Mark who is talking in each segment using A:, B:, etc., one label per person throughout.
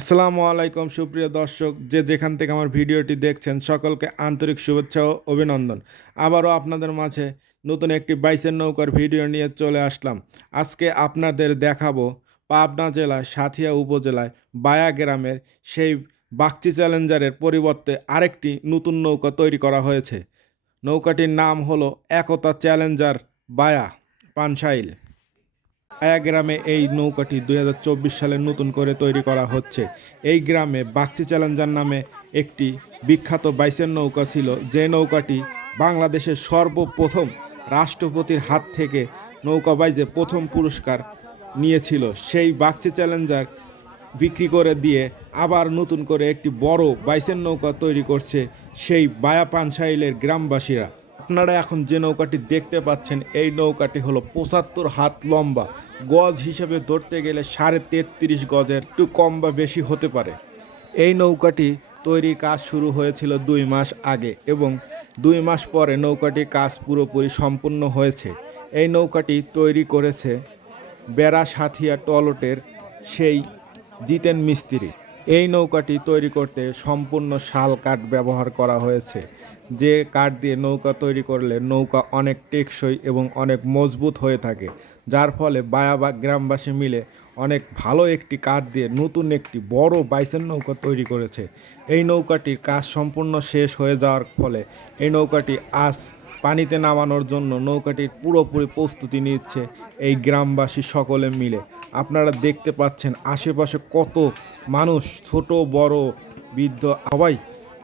A: আসসালামু আলাইকুম, সুপ্রিয় দর্শক। যে যেখান থেকে আমার ভিডিওটি দেখছেন, সকলকে আন্তরিক শুভেচ্ছা ও অভিনন্দন। আবারও আপনাদের মাঝে নতুন একটি বাইসের নৌকার ভিডিও নিয়ে চলে আসলাম। আজকে আপনাদের দেখাবো পাবনা জেলার সাথিয়া উপজেলায় বায়া গ্রামের সেই বাগচি চ্যালেঞ্জারের পরিবর্তে আরেকটি নতুন নৌকা তৈরি করা হয়েছে। নৌকাটির নাম হলো একতা চ্যালেঞ্জার বায়া পানশাইল আয়া গ্রামে এই নৌকাটি দু হাজার চব্বিশ সালে নতুন করে তৈরি করা হচ্ছে। এই গ্রামে বাগচি চ্যালেঞ্জার নামে একটি বিখ্যাত বাইসের নৌকা ছিল। যে নৌকাটি বাংলাদেশের সর্বপ্রথম রাষ্ট্রপতির হাত থেকে নৌকা বাইজে প্রথম পুরস্কার নিয়েছিল। সেই বাগচি চ্যালেঞ্জার বিক্রি করে দিয়ে আবার নতুন করে একটি বড় বাইসের নৌকা তৈরি করছে সেই বায়া পানশাইলের গ্রামবাসীরা। আপনারা এখন যে নৌকাটি দেখতে পাচ্ছেন, এই নৌকাটি হলো পঁচাত্তর হাত লম্বা। গজ হিসেবে ধরতে গেলে সাড়ে তেত্রিশ গজের, একটু কম বা বেশি হতে পারে। এই নৌকাটি তৈরি কাজ শুরু হয়েছিল দুই মাস আগে এবং দুই মাস পরে নৌকাটির কাজ পুরোপুরি সম্পূর্ণ হয়েছে। এই নৌকাটি তৈরি করেছে বেড়া সাথিয়া টলটের সেই জিতেন মিস্ত্রি। এই নৌকাটি তৈরি করতে সম্পূর্ণ শাল কাঠ ব্যবহার করা হয়েছে। যে কাঠ দিয়ে নৌকা তৈরি করলে নৌকা অনেক টেকসই এবং অনেক মজবুত হয়ে থাকে, যার ফলে বায়াবা গ্রামবাসী মিলে অনেক ভালো একটি কাঠ দিয়ে নতুন একটি বড় বাইসের নৌকা তৈরি করেছে। এই নৌকাটির কাজ সম্পূর্ণ শেষ হয়ে যাওয়ার ফলে এই নৌকাটি আজ পানিতে নামানোর জন্য নৌকাটির পুরোপুরি প্রস্তুতি নিচ্ছে এই গ্রামবাসী সকলে মিলে। আপনারা দেখতে পাচ্ছেন আশেপাশে কত মানুষ, ছোট, বড়, বৃদ্ধ, সবাই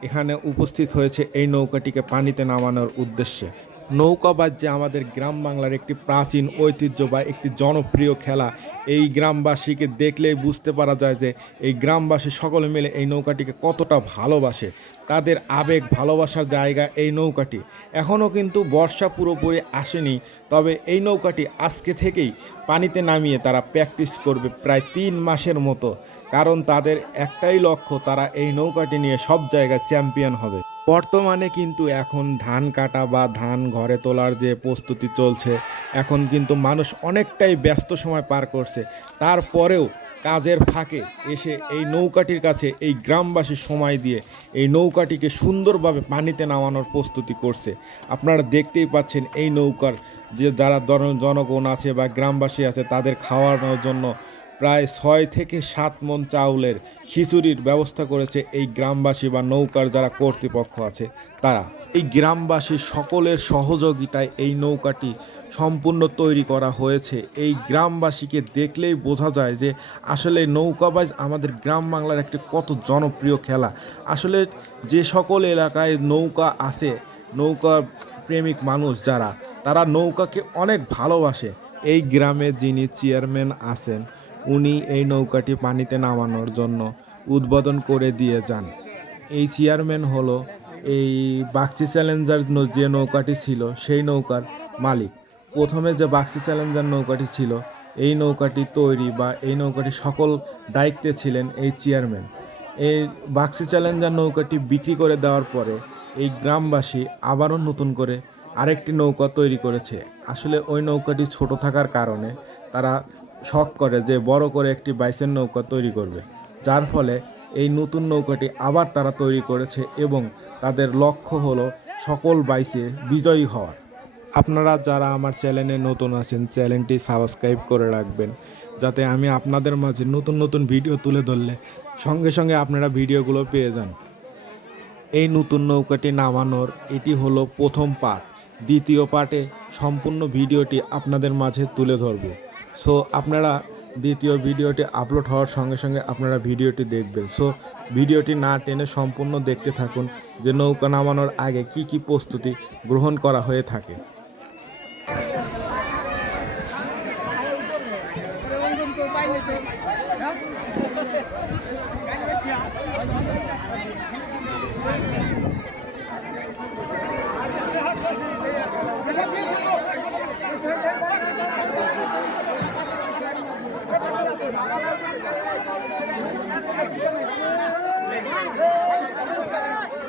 A: এখানে উপস্থিত হয়েছে এই নৌকাটিকে পানিতে নামানোর উদ্দেশ্যে। নৌকাবাজ যে আমাদের গ্রাম বাংলার একটি প্রাচীন ঐতিহ্য বা একটি জনপ্রিয় খেলা। এই গ্রামবাসীকে দেখলেই বুঝতে পারা যায় যে এই গ্রামবাসী সকলে মিলে এই নৌকাটিকে কতটা ভালোবাসে। তাদের আবেগ, ভালোবাসার জায়গা এই নৌকাটি। এখনও কিন্তু বর্ষা পুরোপুরি আসেনি, তবে এই নৌকাটি আজকে থেকেই পানিতে নামিয়ে তারা প্র্যাকটিস করবে প্রায় তিন মাসের মতো। কারণ তাদের একটাই লক্ষ্য, তারা এই নৌকাটি নিয়ে সব জায়গায় চ্যাম্পিয়ন হবে। বর্তমানে কিন্তু এখন ধান কাটা বা ধান ঘরে তোলার যে প্রস্তুতি চলছে, এখন কিন্তু মানুষ অনেকটাই ব্যস্ত সময় পার করছে। তারপরেও কাজের ফাঁকে এসে এই নৌকাটির কাছে, এই গ্রামবাসী সময় দিয়ে এই নৌকাটিকে সুন্দরভাবে পানিতে নামানোর প্রস্তুতি করছে। আপনারা দেখতেই পাচ্ছেন এই নৌকার যে যারা জন- জনগণ আছে বা গ্রামবাসী আছে, তাদের খাওয়ানোর জন্য প্রায় ছয় থেকে সাত মন চাউলের খিচুড়ির ব্যবস্থা করেছে এই গ্রামবাসী বা নৌকার যারা কর্তৃপক্ষ আছে, তারা। এই গ্রামবাসী সকলের সহযোগিতায় এই নৌকাটি সম্পূর্ণ তৈরি করা হয়েছে। এই গ্রামবাসীকে দেখলেই বোঝা যায় যে আসলে নৌকাবাজ আমাদের গ্রাম বাংলার একটি কত জনপ্রিয় খেলা। আসলে যে সকল এলাকায় নৌকা আছে, নৌকা প্রেমিক মানুষ যারা, তারা নৌকাকে অনেক ভালোবাসে। এই গ্রামে যিনি চেয়ারম্যান আছেন উনি এই নৌকাটি পানিতে নামানোর জন্য উদ্বোধন করে দিয়ে যান। এই চেয়ারম্যান হলো এই বাক্সি চ্যালেঞ্জার যে নৌকাটি ছিল সেই নৌকার মালিক। প্রথমে যে বাক্সি চ্যালেঞ্জার নৌকাটি ছিল, এই নৌকাটি তৈরি বা এই নৌকাটি সকল দায়িত্বে ছিলেন এই চেয়ারম্যান। এই বাক্সি চ্যালেঞ্জার নৌকাটি বিক্রি করে দেওয়ার পরে এই গ্রামবাসী আবারও নতুন করে আরেকটি নৌকা তৈরি করেছে। আসলে ওই নৌকাটি ছোট থাকার কারণে তারা শখ করে যে বড় করে একটি বাইসের নৌকা তৈরি করবে। যার ফলে এই নতুন নৌকাটি আবার তারা তৈরি করেছে এবং তাদের লক্ষ্য হলো সকল বাইসে বিজয়ী হওয়ার। আপনারা যারা আমার চ্যানেলে নতুন আছেন, চ্যানেলটি সাবস্ক্রাইব করে রাখবেন। যাতে আমি আপনাদের মাঝে নতুন নতুন ভিডিও তুলে ধরলে সঙ্গে সঙ্গে আপনারা ভিডিওগুলো পেয়ে যান। এই নতুন নৌকাটি নামানোর এটি হলো প্রথম পার্ট দ্বিতীয় পার্টে সম্পূর্ণ ভিডিওটি আপনাদের মাঝে তুলে ধরব। সো আপনারা দ্বিতীয় ভিডিওটি আপলোড হওয়ার সঙ্গে সঙ্গে আপনারা ভিডিওটি দেখবেন। সো ভিডিওটি না টেনে সম্পূর্ণ দেখতে থাকুন যে নৌকা নামানোর আগে কি কি প্রস্তুতি গ্রহণ করা হয়ে থাকে।